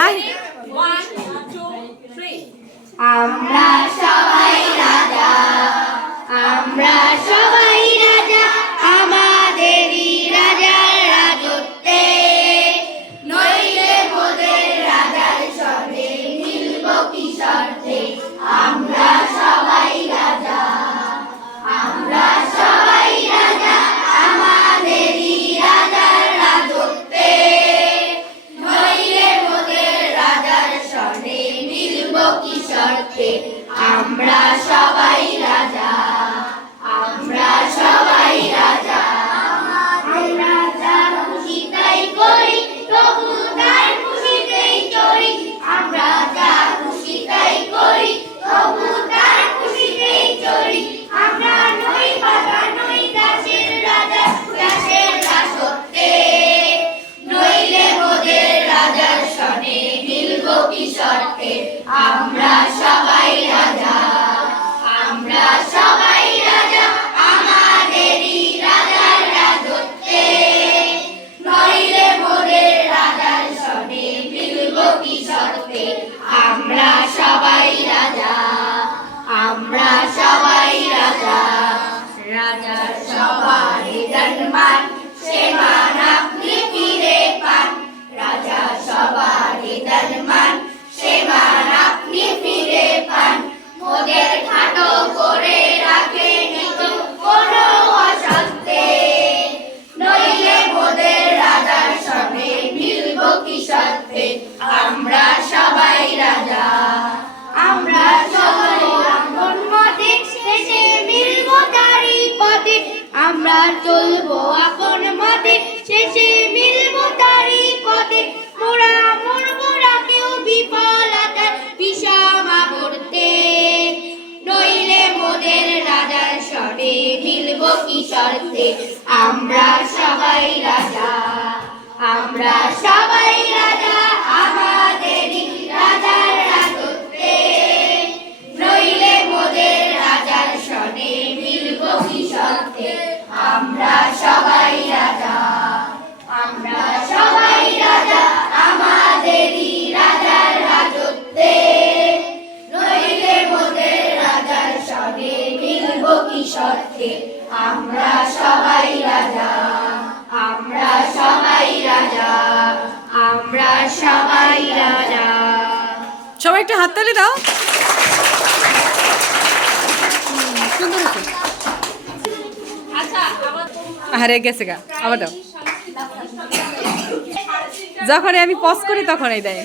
High One, two, three. আমরা কি শর্তে আমরা সবাই রাজা। কি আমরা সবাই রাজা আমরা সবাই রাজা, আমরা শেষে মিলব পথে। আমরা চলবো আপন মতে শেষে মিলব পথে। মোরা মরবো বিফলতার নইলে মোদের রাজার স্বরে মিলব কি শর্তে আমরা সবাই রাজা, আমরা সবাই কি আমরা সবাই রাজা। আমরা সবাই রাজা, আমাদেরই রাজার রাজত্বে। নইলে মোদের রাজার সনে মিলব কি শর্তে? আমরা সবাই রাজা, আমরা সবাই রাজা, আমরা সবাই রাজা। সবাই একটা হাততালি দাও। আরে গেছে গা আবার দাও। যখন আমি পজ করি তখনই দেয়।